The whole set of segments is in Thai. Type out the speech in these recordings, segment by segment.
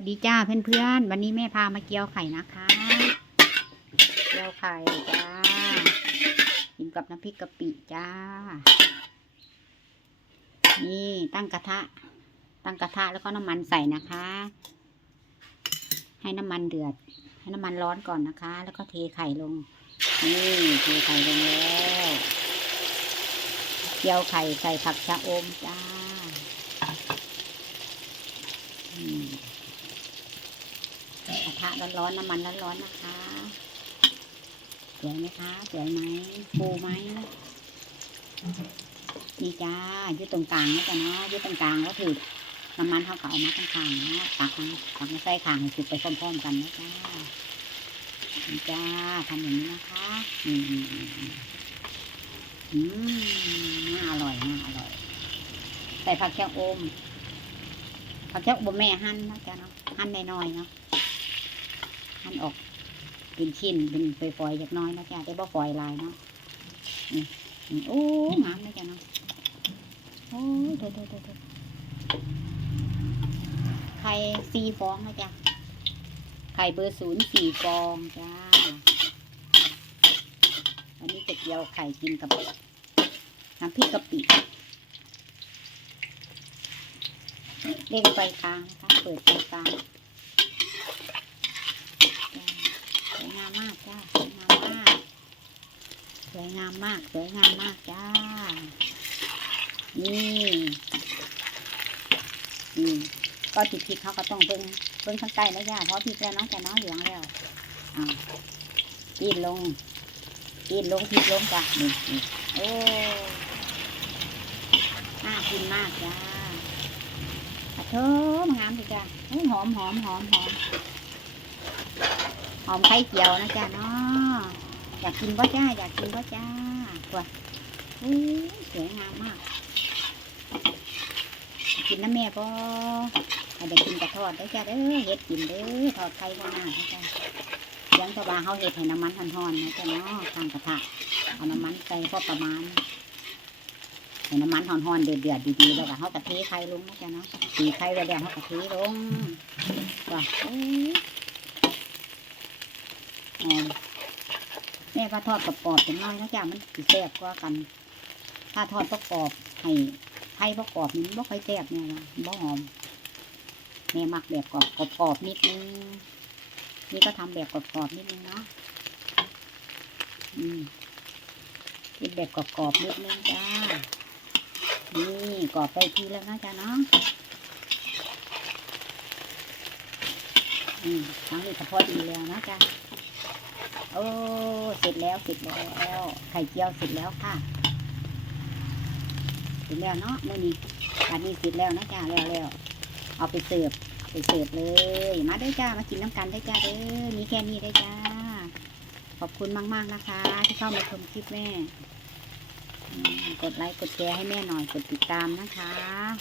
สวัสดีจ้าเพื่อนๆ วันนี้แม่พามาเกี๊ยวไข่นะคะ เกี๊ยวไข่จ้ากินกับน้ำพริกกะปิจ้า นี่ตั้งกระทะ ตั้งกระทะแล้วก็น้ำมันใส่นะคะ ให้น้ำมันเดือด ให้น้ำมันร้อนก่อนนะคะ แล้วก็เทไข่ลง นี่เทไข่ลงแล้ว เกี๊ยวไข่ใส่ผักชะอมจ้าอืม ก ร้อนๆน้ำมันร้อนๆนะคะสวยไหมคะสวยไหมฟูไหมนี่จ้ายู่ตรงกลางนะจ๊ะเนาะยู่ตรงกลางก็คือน้ำมันเขาก็เอามาข้างนะตักมาตักมาใส่ข้างให้สุกไปพร้อมๆกันนะจ้านี่จ้าทำอย่างนี้นะคะอืมอืมน่าอร่อยน่าอร่อยใส่ผักแก้วอมผักแก้วอมแม่หั่นนะจ๊ะเนาะหั่นน้อยๆเนาะ มันออกเป็นชิ้นเป็นฝอยๆจากน้อยนะจ๊ะแต่บ่ฝอยลายเนาะนี่โอ้งามเลยจ้ะเนาะโอ้ยโถโถโถโถไข่สี่ฟองนะจ๊ะไข่เบอร์ศูนย์สี่ฟองจ้าอันนี้จะเกี่ยวไข่กินกับน้ำพริกกะปิเร่งไฟกลางนะคะเปิดไฟกลาง สวยงามมาก จ้าสวยงามมาก สวยงามมาก สวยงามมากจ้า นี่นี่ก็ติดพริกเขาก็ต้องเบิ้งเบิ้งข้างใต้แล้วย่าเพราะพริกแล้วน้องจะน้อยเหลืองแล้วอ่าปีนลงปีนลงพริกลงจ้ะนี่นี่โอ้น่ากินมากจ้าขอโทษงามเลยจ้าหอมหอมหอมหอม อมไข่เจียวนะจ๊ะเนาะอยากกินบ่จ้าอยากกินบ่จ้าตัวอู้สวยงามมาก กินน้ำแม่บ่ให้ได้กินกระทอดได้จ้าเด้อเฮ็ดกินเด้อทอดไข่บ่น่านนะจ้าเลี้ยงตะบาเฮาเฮ็ดให้น้ำมันร้อนๆนะจ้ะเนาะทางกระทะเอาน้ำมันใส่พอประมาณให้น้ำมันร้อนๆเดือดๆดีๆแล้วก็เฮากะเทไข่ลงนะจ้ะเนาะตีไข่ไว้แล้วเฮากะเทลงว่าอู้ แม่ว่าทอดกรอบเป็นน้อยนะจ๊ะมันสิแซ่บกว่ากัน ถ้าทอดประกอบให้ให้ประกอบมันบ่ค่อยแซ่บเนี่ยนะบ่หอมแม่มักแบบกรอบกรอบนิดนึงนี่ก็ทำแบบกรอบๆนิดนึงเนาะอืมกินแบบกรอบๆนิดนึงจ้า นี่กรอบไปทีแล้วนะจ๊ะเนาะอืมทั้งนี้ก็พอดีแล้วนะจ๊ะ โอ้เสร็จแล้วเสร็จแล้วไข่เจียวเสร็จแล้วค่ะ เสร็จแล้วเนาะมื่อนี้อันนี้เสร็จแล้วนะจ้าแล้วแล้วเอาไปเสิร์ฟไปเสิร์ฟเลย มาได้จ้ามากินน้ำกันได้จ้าเด้อมีแค่นี้ได้จ้า ขอบคุณมาก ๆนะคะ ที่เข้ามาชมคลิปแม่กดไลค์กดแชร์ให้แม่หน่อยกดติดตามนะคะ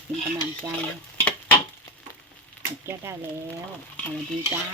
เป็นกำลังใจกดแก้ได้แล้วสวัสดีจ้า